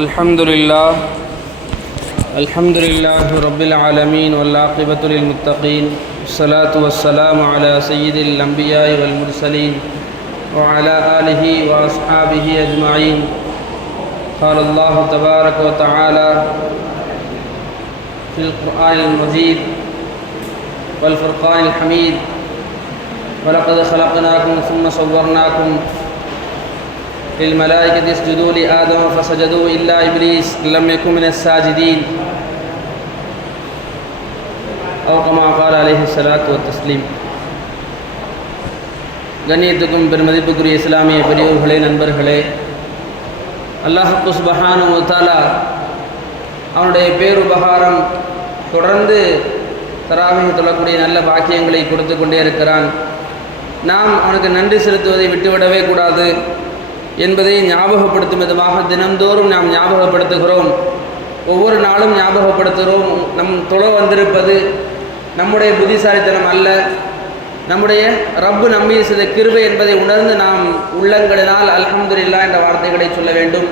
الحمد لله رب العالمين والعاقبة للمتقين والصلاة والسلام على سيد الأنبياء والمرسلين وعلى آله وأصحابه أجمعين. قال الله تبارك وتعالى في القرآن المجيد والفرقان الحميد: ولقد خلقناكم ثم صورناكم للملائكة اسجدوا لآدم فسجدوا إلا إبليس لم يكن من الساجدين أو كما قال عليه الصلاة والتسليم. கண்ணியத்துக்கும் பெருமதிப்புக்குரிய இஸ்லாமிய பெரியவர்களே, நண்பர்களே, அல்லாஹ் சுப்ஹானஹு வ தஆலா அவனுடைய பேருபகாரம் தொடர்ந்து தராவீஹ் தொழக்கூடிய நல்ல பாக்கியங்களை கொடுத்து கொண்டே இருக்கிறான். நாம் அவனுக்கு நன்றி செலுத்துவதை விட்டுவிடவே கூடாது என்பதை ஞாபகப்படுத்தும் விதமாக தினந்தோறும் நாம் ஞாபகப்படுத்துகிறோம். ஒவ்வொரு நாளும் ஞாபகப்படுத்துகிறோம். நம் தொழ வந்திருப்பது நம்முடைய புத்திசாலித்தனம் அல்ல, நம்முடைய ரப்பு நம்மீது செய்த கிருபை என்பதை உணர்ந்து நாம் உள்ளங்களினால் அல்ஹம்துலில்லாஹ் என்ற வார்த்தைகளை சொல்ல வேண்டும்.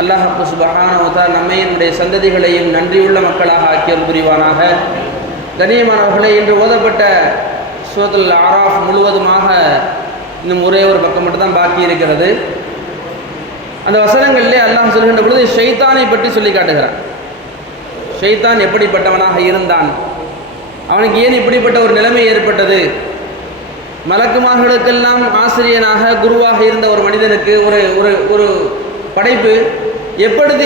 அல்லாஹ் சுப்ஹானஹு வ தஆலா நம்மை நம்முடைய சந்ததிகளையும் நன்றியுள்ள மக்களாக ஆக்கியல் புரிவானாக. கண்ணியமானவர்களே, இன்று ஓதப்பட்ட சூரத்துல் ஆராஃப் முழுவதுமாக இன்னும் ஒரே ஒரு பக்கம் மட்டும்தான் பாக்கி இருக்கிறது. அந்த வசனங்களிலே அல்லாஹ் சொல்கின்ற பொழுது ஷைத்தானை பற்றி சொல்லி காட்டுகிறான். ஷைத்தான் எப்படிப்பட்டவனாக இருந்தான், அவனுக்கு ஏன் இப்படிப்பட்ட ஒரு நிலைமை ஏற்பட்டது, மலக்குமார்களுக்கெல்லாம் ஆசிரியனாக குருவாக இருந்த ஒரு மனிதனுக்கு ஒரு படைப்பு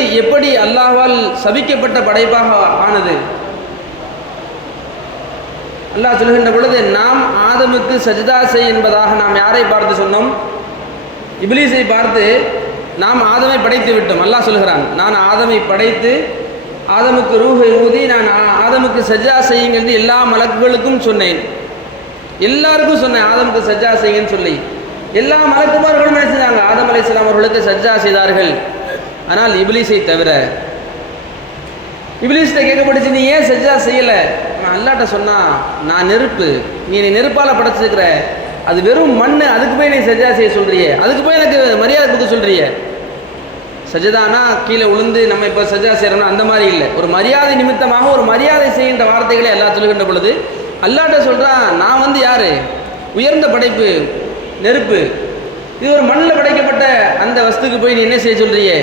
எப்படி அல்லாஹ்வால் சபிக்கப்பட்ட படைப்பாக ஆனது. அல்லாஹ் சொல்கின்ற பொழுது நாம் ஆதமுக்கு சஜ்தா செய் என்பதாக நாம் யாரை பார்த்து சொன்னோம்? இப்லீஸை பார்த்து நாம் ஆதமை படைத்து விட்டோம். அல்லாஹ் சொல்கிறான், நான் ஆதமை படைத்து ஆதமுக்கு ரூஹை ஊதி நான் ஆதமுக்கு சஜ்ஜா செய்யுங்கள் என்று எல்லா மலக்குகளுக்கும் சொன்னேன். எல்லாருக்கும் சொன்னேன் ஆதமுக்கு சஜ்ஜா செய்யுங்கன்னு சொல்லி. எல்லா மலக்குமார்களும் என்ன செஞ்சாங்க? ஆதம் அலைஹிஸ்ஸலாம் அவர்களுக்கு சஜ்ஜா செய்தார்கள். ஆனால் இப்லீஸை தவிர. இப்லீஸ்கிட்ட கேட்கப்பட்டுச்சு, நீ ஏன் சஜ்ஜா செய்யலை? நான் அல்லாஹ்ட்ட சொன்னா, நான் நெருப்பு, நீ நெருப்பால் படைச்சிருக்கிற, அது வெறும் மண், அதுக்கு போய் நீ சஜ்ஜா செய்ய சொல்கிறியே, அதுக்கு போய் எனக்கு மரியாதை கொடுக்க சொல்கிறியே. சஜதானா கீழே உளுந்து நம்ம இப்போ சஜ்ஜா செய்கிறோம்னா அந்த மாதிரி இல்லை. ஒரு மரியாதை நிமித்தமாக ஒரு மரியாதை செய்கின்ற வார்த்தைகளை எல்லாம் சொல்லுகின்ற பொழுது அல்லாஹ்ட்ட சொல்கிறான், நான் யார்? உயர்ந்த படைப்பு, நெருப்பு. இது ஒரு மண்ணில் படைக்கப்பட்ட அந்த வஸ்துக்கு போய் நீ என்ன செய்ய சொல்கிறியே?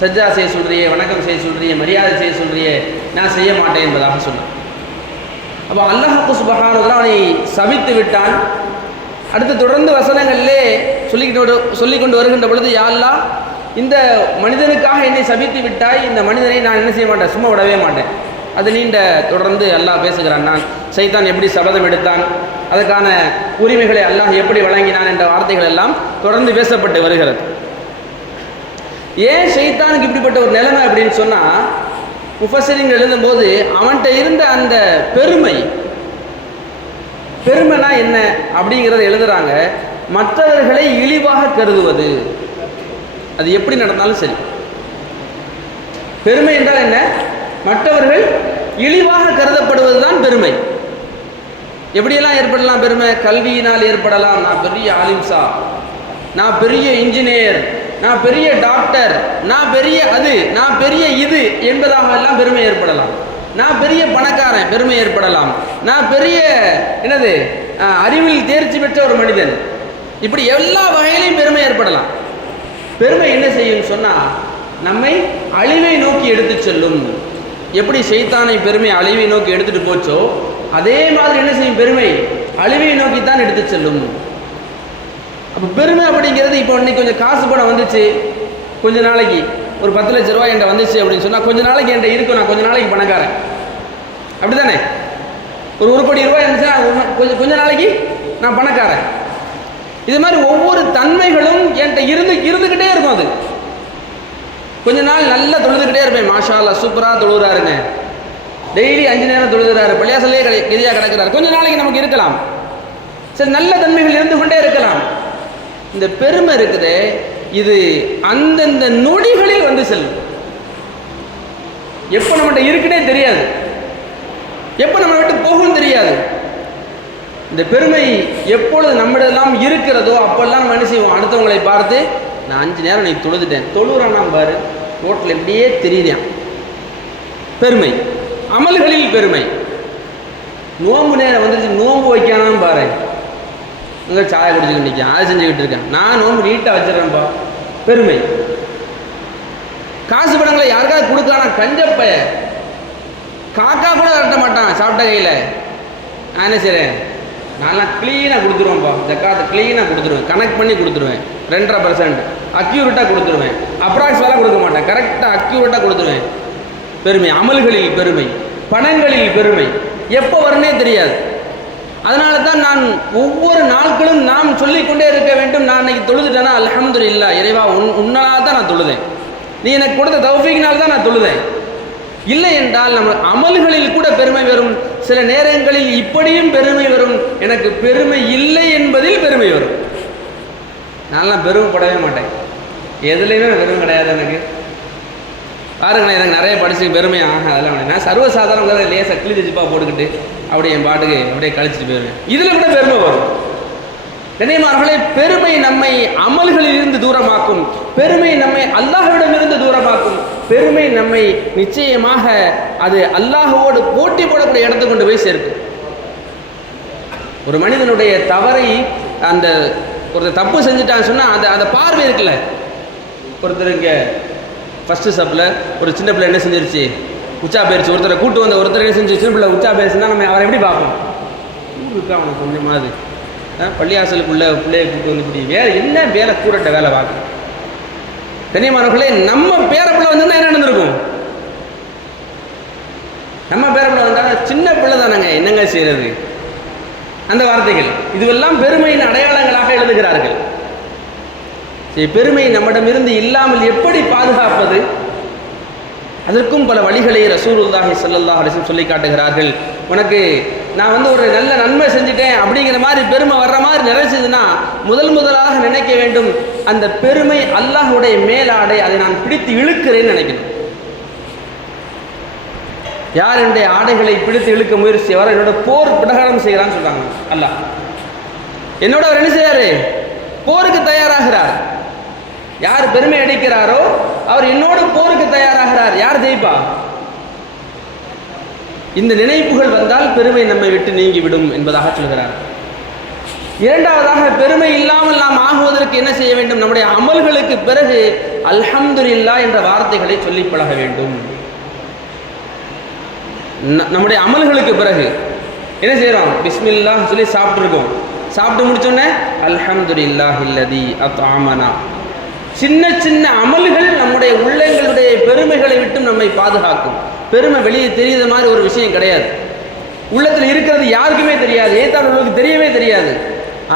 சஜ்ஜா செய்ய சொல்கிறியே, வணக்கம் செய்ய சொல்கிறியே, மரியாதை செய்ய சொல்கிறியே, நான் செய்ய மாட்டேன் என்பதாக சொன்னான். அப்போ அல்லாஹ் சுப்ஹானஹு வ தஆலா அவனை சபித்து விட்டான். அடுத்து தொடர்ந்து வசனங்களிலே சொல்லிக்கொண்டு வருகின்ற பொழுது, யா அல்லாஹ், இந்த மனிதனுக்காக என்னை சபித்து விட்டாய், இந்த மனிதனை நான் என்ன செய்ய மாட்டேன், சும்மா விடவே மாட்டேன். அது நீண்ட தொடர்ந்து அல்லாஹ் பேசுகிறான். நான் சைத்தான் எப்படி சபதம் எடுத்தான், அதற்கான உரிமைகளை அல்லாஹ் எப்படி வழங்கினான் என்ற வார்த்தைகள் எல்லாம் தொடர்ந்து பேசப்பட்டு வருகிறது. ஏன் ஷைத்தானுக்கு இப்படிப்பட்ட ஒரு நிலைமை அப்படின்னு சொன்னால், முஃபஸ்ஸிரீன்கள் எழுதும்போது அவன்கிட்ட இருந்த அந்த பெருமைனா என்ன அப்படிங்கிறத எழுதுறாங்க. மற்றவர்களை இழிவாக கருதுவது, அது எப்படி நடந்தாலும் சரி. பெருமை என்றால் என்ன? மற்றவர்கள் இழிவாக கருதப்படுவது தான் பெருமை. எப்படியெல்லாம் ஏற்படலாம் பெருமை? கல்வியினால் ஏற்படலாம். நான் பெரிய ஆலிம்சா, நான் பெரிய இன்ஜினியர், நான் பெரிய டாக்டர், நான் பெரிய அது, நான் பெரிய இது என்பதாக எல்லாம் பெருமை ஏற்படலாம். நான் பெரிய பணக்காரன், பெருமை ஏற்படலாம். நான் பெரிய அறிவில் தேர்ச்சி பெற்ற ஒரு மனிதன், இப்படி எல்லா வகையிலையும் பெருமை ஏற்படலாம். பெருமை என்ன செய்யும் சொன்னால், நம்மை அழிவை நோக்கி எடுத்து செல்லும். எப்படி ஷைத்தானை பெருமை அழிவை நோக்கி எடுத்துட்டு போச்சோ, அதே மாதிரி என்ன செய்யும்? பெருமை அழிவை நோக்கி தான் எடுத்து செல்லும். அப்போ பெருமை அப்படிங்கிறது, இப்போ இன்னைக்கு கொஞ்சம் காசு பணம் வந்துச்சு, கொஞ்ச நாளைக்கு ஒரு 10 லட்ச ரூபாய் என்கிட்ட வந்துச்சு அப்படின்னு சொன்னால், கொஞ்ச நாளைக்கு என்கிட்ட இருக்கும், நான் கொஞ்ச நாளைக்கு பணக்காரன், அப்படி தானே? ஒரு 1 கோடி ரூபாய் இருந்துச்சுன்னா கொஞ்ச நாளைக்கு நான் பணக்காரன். இது மாதிரி ஒவ்வொரு தன்மைகளும் என்கிட்ட இருந்துக்கிட்டே இருக்கும். அது கொஞ்ச நாள் நல்லா தொழுதுகிட்டே இருப்பேன், மாஷா அல்லாஹ் சூப்பராக தொழுகிறாருங்க, டெய்லி 5 நேரம் தொழுகிறாரு, பள்ளியாசல்லே கெதியாக கிடக்கிறார். கொஞ்ச நாளைக்கு நமக்கு இருக்கலாம், சரி, நல்ல தன்மைகள் இருந்து கொண்டே இருக்கலாம். இந்த பெருமை இருக்குது, இது அந்தந்த நொடிகளில் வந்து செல்லும். எப்போ நம்மகிட்ட இருக்குன்னே தெரியாது, எப்போ நம்ம விட்டு போகும் தெரியாது. இந்த பெருமை எப்பொழுது நம்மிடெல்லாம் இருக்கிறதோ அப்பெல்லாம் நம்ம என்ன செய்வோம், அடுத்தவங்களை பார்த்து நான் 5 நேரம் நீ தொழுதுட்டேன். தொழுறானா பாரு, ரோட்டில் எப்படியே தெரியுதேன். பெருமை, அமல்களில் பெருமை. நோம்பு நேரம் வந்துருச்சு, நோம்பு வைக்கானான்னு பாரு, இங்கே சாயை குடிச்சுக்கிட்டு நிற்கான், அதை செஞ்சுக்கிட்டு இருக்கேன். நான் நோம்பு நீட்டாக வச்சிடறேன்ப்பா, பெருமை. காசு பணங்களை யாருக்காவது கொடுக்கானா கஞ்சப்பைய, காக்கா கூட கட்ட மாட்டான் சாப்பிட்ட கையில். நான் என்ன செய்கிறேன், நான்லாம் க்ளீனாக கொடுத்துருவேன்ப்பா, ஜக்காத்தை க்ளீனாக கொடுத்துருவேன், கனெக்ட் பண்ணி கொடுத்துருவேன், 2.5% அக்யூரேட்டாக கொடுத்துருவேன், அப்ராக்சிமேட்டாக கொடுக்க மாட்டேன், கரெக்டாக அக்யூரேட்டாக கொடுத்துருவேன். பெருமை, அமல்களில் பெருமை, பணங்களில் பெருமை, எப்போ வரனே தெரியாது. அதனால தான் நான் ஒவ்வொரு நாட்களும் நாம் சொல்லிக்கொண்டே இருக்க வேண்டும். நான் இன்னைக்கு தொழுதுட்டேன்னா அல்ஹம்துலில்லாஹ், இறைவா உன்னால தான் நான் தொழுதேன், நீ எனக்கு கொடுத்த தௌஃபீக்னால தான் நான் தொழுதேன். இல்லை என்றால் நம்ம அமல்களில் கூட பெருமை வரும். சில நேரங்களில் இப்படியும் பெருமை வரும், எனக்கு பெருமை இல்லை என்பதில் பெருமை வரும். நான்லாம் பெருமைப்படவே மாட்டேன், எதுலேயுமே பெருமை கிடையாது எனக்கு. பாருங்களேன், எனக்கு நிறைய படிச்சு பெருமை அதெல்லாம் நான் சர்வசாதாரண லேசாக கிழிச்சு ஜிப்பா போட்டுக்கிட்டு அப்படியே என் பாட்டுக்கு அப்படியே கழிச்சிட்டு போயிடுவேன். இதில் கூட பெருமை வரும். கண்ணியமானவர்களே, பெருமை நம்மை அமல்களில் இருந்து தூரமாக்கும், பெருமை நம்மை அல்லாஹ்விடமிருந்து தூரமாக்கும், பெருமை நம்மை நிச்சயமாக அது அல்லாஹ்வோடு போட்டி போடக்கூடிய இடத்துக்கு கொண்டு போய் சேர்க்கும். ஒரு மனிதனுடைய தவறை, அந்த ஒரு தப்பு செஞ்சுட்டான்னு சொன்னால் அந்த பார்வை இருக்குல்ல. ஒருத்தர் இங்கே ஃபஸ்ட்டு சப்பில் ஒரு சின்ன பிள்ளை என்ன செஞ்சிருச்சு, உச்சா போயிருச்சு. ஒருத்தரை கூட்டு வந்த ஒருத்தர் என்ன செஞ்சு, சின்ன பிள்ளை உச்சா போயிருச்சுன்னா நம்ம அவரை எப்படி பார்ப்போம்? இருக்கா அவனுக்கு கொஞ்சமாவது பள்ளியாசலுக்குள்ளே பிள்ளையை கூட்டு வந்து இப்படி வேலை என்ன வேலை கூறட்ட வேலை பார்க்க. கண்ணியமானவர்களே, நம்ம பேரப்பிள்ளை வந்து என்ன நடந்திருக்கும்? நம்ம பேரப்பிள்ளை வந்தால் சின்ன பிள்ளை தானங்க, என்னங்க செய்கிறது? அந்த வார்த்தைகள் இதுவெல்லாம் பெருமையின் அடையாளங்களாக எழுதுகிறார்கள். பெருமை நம்மிடமிருந்து இல்லாமல் எப்படி பாதுகாப்பது? அதற்கும் பல வழிகளை ரசூலுல்லாஹி ஸல்லல்லாஹு அலைஹி வஸல்லம் சொல்லி காட்டுகிறார்கள். உனக்கு நான் வந்து ஒரு நல்ல நன்மை செஞ்சுட்டேன் அப்படிங்கிற மாதிரி பெருமை வர்ற மாதிரி நிறைச்சதுன்னா முதலாக நினைக்க வேண்டும், அந்த பெருமை அல்லாஹ்வுடைய மேலாடை, அதை நான் பிடித்து இழுக்கிறேன்னு நினைக்கணும். யார் என்னுடைய ஆடைகளை பிடித்து இழுக்க முயற்சி செய்வார், என்னோட போர் பிரகடனம் செய்கிறான்னு சொல்றாங்க. அல்லாஹ் என்னோட அவர் என்ன செய்யாரு, போருக்கு தயாராகிறார். யார் பெருமை அடிக்கிறாரோ அவர் என்னோடு போருக்கு தயாராகிறார். யார் ஜெயிப்பா? இந்த நினைப்புகள் வந்தால் பெருமை நம்மை விட்டு நீங்கிவிடும் என்பதாக சொல்கிறார். இரண்டாவதாக, பெருமை இல்லாமல் நாம் ஆகுவதற்கு என்ன செய்ய வேண்டும்? நம்முடைய அமல்களுக்கு பிறகு அல்ஹம்துலில்லாஹ் என்ற வார்த்தைகளை சொல்லி பழக வேண்டும். நம்முடைய அமல்களுக்கு பிறகு என்ன செய்யறோம்? பிஸ்மில்லாஹ் சொல்லி சாப்பிட்டுருக்கோம். சாப்பிட்டு முடிச்சோன்னே அல்ஹம்துலில்லாஹில்லதி அத்அமனா. சின்ன சின்ன அமல்கள் நம்முடைய உள்ளங்களுடைய பெருமைகளை விட்டு நம்மை பாதுகாக்கும். பெருமை வெளியே தெரியாத மாதிரி ஒரு விஷயம் கிடையாது. உள்ளத்தில் இருக்கிறது யாருக்குமே தெரியாது, ஏத்தாளர்களுக்கு தெரியவே தெரியாது.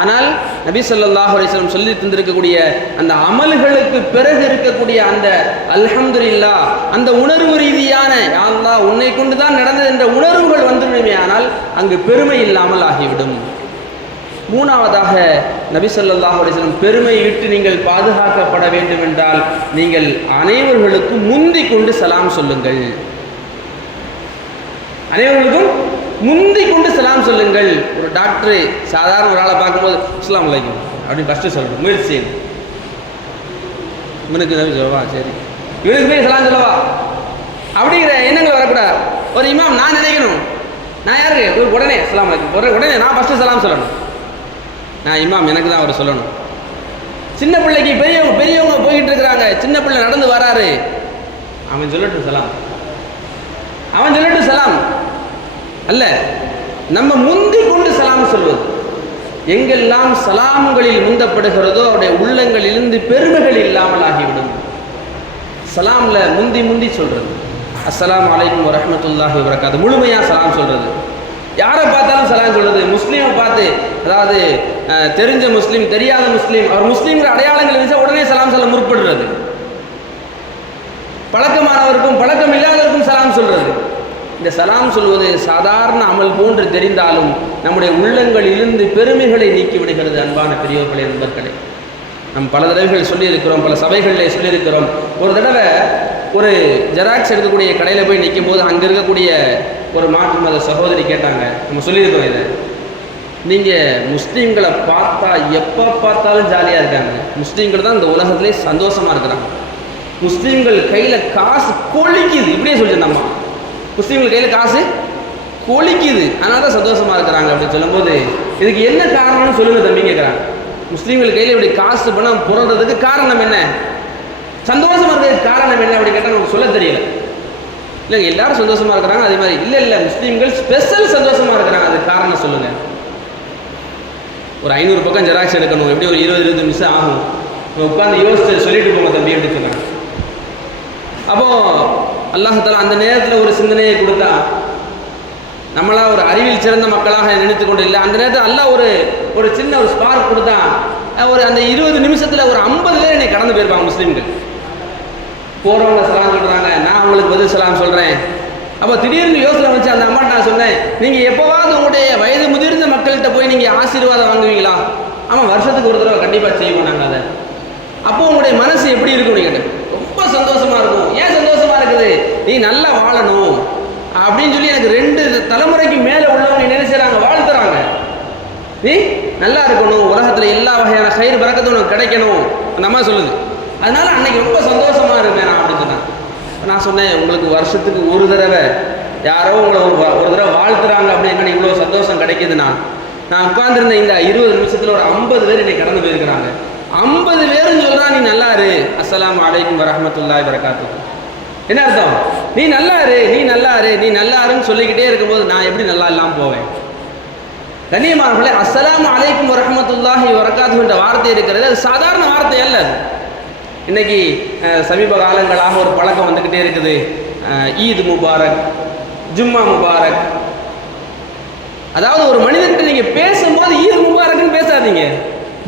ஆனால் நபி ஸல்லல்லாஹு அலைஹி வஸல்லம் சொல்லி தந்திருக்கக்கூடிய அந்த அமல்களுக்கு பிறகு இருக்கக்கூடிய அந்த அல்ஹம்துலில்லாஹ், அந்த உணர்வு ரீதியான யா அல்லாஹ் உன்னை கொண்டு தான் நடந்தது என்ற உணர்வுகள் வந்துவிடுமே, ஆனால் அங்கு பெருமை இல்லாமல் ஆகிவிடும். மூணாவதாக, நபி ஸல்லல்லாஹு அலைஹி வஸல்லம் பெருமையை விட்டு நீங்கள் பாதுகாக்கப்பட வேண்டும் என்றால் நீங்கள் அனைவர்களுக்கும் முந்தி கொண்டு சலாம் சொல்லுங்கள். அனைவர்களுக்கும் முந்தி கொண்டு சலாம் சொல்லுங்கள். ஒரு டாக்டர் சாதாரண ஒரு ஆளை பார்க்கும்போது அஸ்ஸலாமு அலைக்கும் அப்படின்னு ஃபஸ்ட்டு சொல்கிறோம், முயற்சி செய்யணும். இவனுக்கு நபி சொல்லவா, சரி இவனுக்கு போய் சலாம் சொல்லவா அப்படிங்கிற எண்ணங்கள் வரக்கூடாது. ஒரு இமாம் நான் நினைக்கணும், நான் யாருக்கு உடனே அஸ்ஸலாமு அலைக்கும் உடனே நான் ஃபஸ்ட்டு சலாம் சொல்லணும். நான் இமாம், எனக்கு தான் அவர் சொல்லணும். சின்ன பிள்ளைக்கு பெரியவங்க போய்கிட்டு இருக்கிறாங்க, சின்ன பிள்ளை நடந்து வராரு, அவன் சொல்லட்டும் சலாம், அவன் சொல்லட்டும் சலாம் அல்ல, நம்ம முந்தி கொண்டு சலாம் சொல்வது. எங்கெல்லாம் சலாம்களில் முந்தப்படுகிறதோ அவருடைய உள்ளங்களிலிருந்து பெருமைகள் இல்லாமல் ஆகிவிடும். சலாம்ல முந்தி முந்தி சொல்றது, அஸ்ஸலாமு அலைக்கும் வரஹ்மத்துல்லாஹி வபரகாத்துஹு, முழுமையா சலாம் சொல்றது. யாரை பார்த்தாலும் சலாம் சொல்றது. முஸ்லீமை பார்த்து, அதாவது தெரிஞ்ச முஸ்லீம் தெரியாத முஸ்லீம், அவர் முஸ்லீம்ங்கிற அடையாளங்கள் இருந்துச்சா உடனே சலாம் சொல்ல முற்படுறது. பழக்கமானவருக்கும் பழக்கம் இல்லாதவருக்கும் சலாம் சொல்றது. இந்த சலாம் சொல்வது சாதாரண அமல் போன்று தெரிந்தாலும் நம்முடைய உள்ளங்களிலிருந்து பெருமைகளை நீக்கி விடுகிறது. அன்பான பெரியோர்களே, நண்பர்களே, நம் பல தடவைகள் சொல்லியிருக்கிறோம், பல சபைகளில் சொல்லியிருக்கிறோம். ஒரு தடவை ஒரு ஜெராக்ஸ் எடுக்கக்கூடிய கடையில் போய் நிற்கும் போது அங்கே இருக்கக்கூடிய ஒரு மாற்று மத சகோதரி கேட்டாங்க, நம்ம சொல்லியிருக்கிறோம் இதை, நீங்கள் முஸ்லீம்களை பார்த்தா எப்போ பார்த்தாலும் ஜாலியாக இருக்காங்க. முஸ்லீம்கள் தான் இந்த உலகத்திலே சந்தோஷமாக இருக்கிறாங்க. முஸ்லீம்கள் கையில் காசு கொளிக்குது, இப்படியே சொல்லிட்டு முஸ்லீம்கள் கையில் காசு கொளிக்குது, அதனால தான் சந்தோஷமாக இருக்கிறாங்க அப்படின்னு சொல்லும்போது இதுக்கு என்ன காரணம்னு சொல்லுங்கள் தம்பி கேட்குறாங்க. முஸ்லீம்கள் கையில் இப்படி காசு பணம் புரள்றதுக்கு காரணம் என்ன, சந்தோஷமாக இருக்கிறதுக்கு காரணம் என்ன அப்படி கேட்டால் நமக்கு சொல்ல தெரியல. இல்லைங்க, எல்லாரும் சந்தோஷமாக இருக்கிறாங்க, அதே மாதிரி இல்லை முஸ்லீம்கள் ஸ்பெஷல் சந்தோஷமாக இருக்கிறாங்க, அதுக்கு காரணம் சொல்லுங்கள். ஒரு 500 பக்கம் ஜெராக்ஸ் எடுக்கணும், எப்படி ஒரு 20-20 நிமிஷம் ஆகும், உட்காந்து யோசிச்சு சொல்லிட்டு போங்க தம்பி அப்படின்னு சொன்னாங்க. அப்போது அல்லாஹ் தஆலா அந்த நேரத்தில் ஒரு சிந்தனையை கொடுத்தா, நம்மளா ஒரு அறிவில் சிறந்த மக்களாக நினைத்து கொண்டு இல்லை, அந்த நேரத்தில் அல்லாஹ் ஒரு சின்ன ஒரு ஸ்பார்க் கொடுத்தா, ஒரு அந்த 20 நிமிஷத்தில் ஒரு 50 பேர் என்னை கடந்து போயிருப்பாங்க முஸ்லீம்கள். போகிறவங்க சலாம் சொல்கிறாங்க, நான் அவங்களுக்கு பதில் சலாம் சொல்கிறேன். அப்போ திடீர்னு யோசனை வச்சு அந்த அம்மாட்ட நான் சொன்னேன், நீங்கள் எப்போவாவது உங்களுடைய வயது முதிர்ந்த மக்கள்கிட்ட போய் நீங்கள் ஆசீர்வாதம் வாங்குவீங்களா? ஆமாம், வருஷத்துக்கு ஒரு தடவை கண்டிப்பாக செய்வோம் நாங்கள் அதை. அப்போது உங்களுடைய மனசு எப்படி இருக்கும்? நீங்கள் ரொம்ப சந்தோஷமாக இருக்கும். ஏன் சந்தோஷமாக இருக்குது? நீ நல்லா வாழணும் அப்படின்னு சொல்லி எனக்கு 2 தலைமுறைக்கு மேலே உள்ளவங்க என்ன செய்கிறாங்க, வாழ்த்துறாங்க. நீ நல்லா இருக்கணும், உலகத்தில் எல்லா வகையான கயிறு பறக்கத்தும் உனக்கு கிடைக்கணும் அந்த அம்மா சொல்லுது. அதனால அன்னைக்கு ரொம்ப சந்தோஷமாக இருப்பேன் நான் அப்படின்னு சொன்னேன். நான் சொன்னேன், உங்களுக்கு வருஷத்துக்கு ஒரு தடவை யாரோ உங்களை ஒரு தடவை வாழ்த்துறாங்க அப்படின்னா இவ்வளோ சந்தோஷம் கிடைக்கிது. நான் உட்காந்துருந்த இந்த 20 நிமிஷத்தில் ஒரு 50 பேர் என்னை கடந்து போயிருக்கிறாங்க. 50 பேரும் சொல்றா, நீ நல்லா இரு, அஸ்ஸலாமு அலைக்கும் வரஹ்மத்துல்லாஹி வபரகாத்துஹு. என்ன அர்த்தம்? நீ நல்லா இரு, நீ நல்லா இரு, நீ நல்லா இருன்னு சொல்லிக்கிட்டே இருக்கும்போது நான் எப்படி நல்லா இல்லாமல் போவேன்? கண்ணியமானவர்களே, அஸ்ஸலாமு அலைக்கும் வரஹ்மத்துல்லாஹி வபரகாத்துஹு என்ற வார்த்தை இருக்கிறது, அது சாதாரண வார்த்தை அல்ல. இன்னைக்கு சமீப காலங்களாக ஒரு பழக்கம் வந்துக்கிட்டே இருக்குது, ஈத் முபாரக், ஜும்மா முபாரக். அதாவது ஒரு மனிதன்கிட்ட நீங்கள் பேசும்போது ஈத் முபாரக்னு பேசாதீங்க,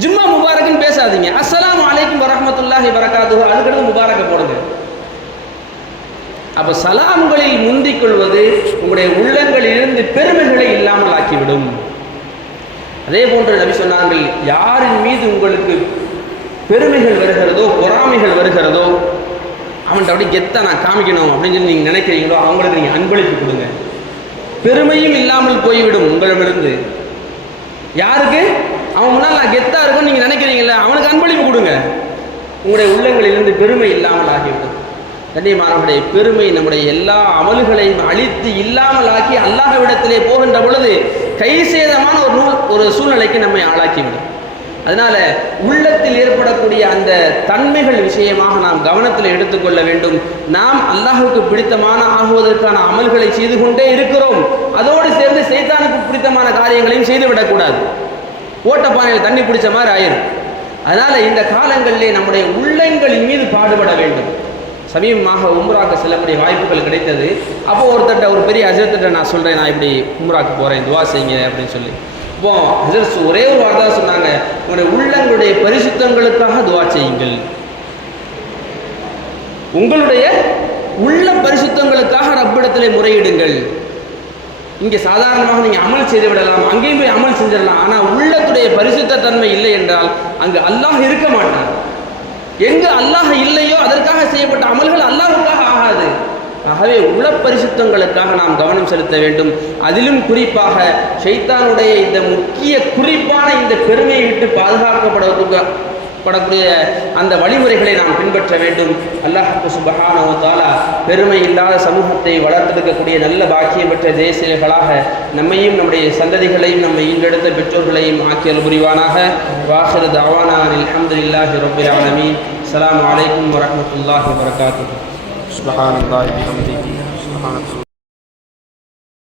ஜும்மா முபாரக்னு பேசாதீங்க, அஸ்ஸலாமு அலைக்கும் வரஹ்மத்துல்லாஹி வபரகாத்துஹு அதுக்கடுத்து முபாரக்கை போடுங்க. அப்போ சலாம்களில் முந்திக் கொள்வது உங்களுடைய உள்ளங்களிலிருந்து பெருமைகளை இல்லாமல் ஆக்கிவிடும். அதே போன்று நபி சொன்னார்கள், யாரின் மீது உங்களுக்கு பெருமைகள் வருகிறதோ பொறாமைகள் வருகிறதோ அவன்கிட்ட அப்படி கெத்தா நான் காமிக்கணும் அப்படின்னு சொல்லி நீங்கள் நினைக்கிறீங்களோ அவங்களுக்கு நீங்கள் அன்பளிப்பு கொடுங்க. பெருமையும் இல்லாமல் போய்விடும் உங்களிடமிருந்து. யாருக்கு? அவன் முன்னால் நான் கெத்தா இருக்கும்னு நீங்கள் நினைக்கிறீங்கள, அவனுக்கு அன்பளிப்பு கொடுங்க. உங்களுடைய உள்ளங்களிலிருந்து பெருமை இல்லாமல் ஆகிவிடும். கண்ணியமானவர்களுடைய பெருமை நம்முடைய எல்லா அமல்களையும் அழித்து இல்லாமல் ஆக்கி அல்லாஹ்விடத்திலே போகின்ற பொழுது கை சேதமான ஒரு சூழ்நிலைக்கு நம்மை ஆளாக்கிவிடும். அதனால உள்ளத்தில் ஏற்படக்கூடிய அந்த தன்மைகள் விஷயமாக நாம் கவனத்தில் எடுத்துக்கொள்ள வேண்டும். நாம் அல்லாஹுக்கு பிடித்தமான ஆகுவதற்கான அமல்களை செய்து கொண்டே இருக்கிறோம், அதோடு சேர்ந்து சைத்தானுக்கு பிடித்தமான காரியங்களையும் செய்துவிடக்கூடாது. ஓட்டப்பானையில் தண்ணி பிடிச்ச மாதிரி ஆயிரும். அதனால இந்த காலங்களிலே நம்முடைய உள்ளங்களின் மீது பாடுபட வேண்டும். சமீபமாக உம்ராக்கு செல்லக்கூடிய வாய்ப்புகள் கிடைத்தது. அப்போ ஒருத்தட்ட ஒரு பெரிய ஹஜ்ரத்திட்ட நான் சொல்கிறேன், நான் இப்படி உம்ராக்கு போகிறேன், துவா செய்யுங்க அப்படின்னு சொல்லி. இப்போ ஹஜ்ரத் ஒரே ஒரு வார்த்தை சொன்னாங்க, உங்களுடைய உள்ளங்களுடைய பரிசுத்தங்களுக்காக துவா செய்யுங்கள், உங்களுடைய உள்ள பரிசுத்தங்களுக்காக ரப்பிடத்திலே முறையிடுங்கள். இங்கே சாதாரணமாக நீங்கள் அமல் செய்து விடலாம், அங்கேயும் போய் அமல் செஞ்சிடலாம். ஆனால் உள்ளத்துடைய பரிசுத்த தன்மை இல்லை என்றால் அங்கு அல்லாஹ் இருக்க மாட்டான். எங்கு அல்லாஹ் இல்லையோ அதற்காக செய்யப்பட்ட அமல்கள் அல்லாஹ்வுக்காக ஆகாது. ஆகவே உளப்பரிசுத்தங்களுக்காக நாம் கவனம் செலுத்த வேண்டும். அதிலும் குறிப்பாக ஷைத்தானுடைய இந்த முக்கிய குறிப்பான இந்த பெருமையை விட்டு பாதுகாக்கப்படக்கூடிய அந்த வழிமுறைகளை நாம் பின்பற்ற வேண்டும். அல்லாஹ் சுப்ஹானஹு வ தஆலா பெருமை இல்லாத சமூகத்தை வளர்த்தெடுக்கக்கூடிய நல்ல பாக்கியம் பெற்ற தேசியர்களாக நம்மையும் நம்முடைய சந்ததிகளையும் நம்மை ஈண்டெடுத்த பெற்றோர்களையும் ஆக்கியல் புரிவானாக. வாஹிரு தஅவானா அல்ஹம்துலில்லாஹி ரப்பில் ஆலமீன். அஸ்ஸலாமு அலைக்கும் வரஹ்மத்துல்லாஹி வபரகாத்துஹு. சுப்ஹானல்லாஹி வபிஹம்திஹி.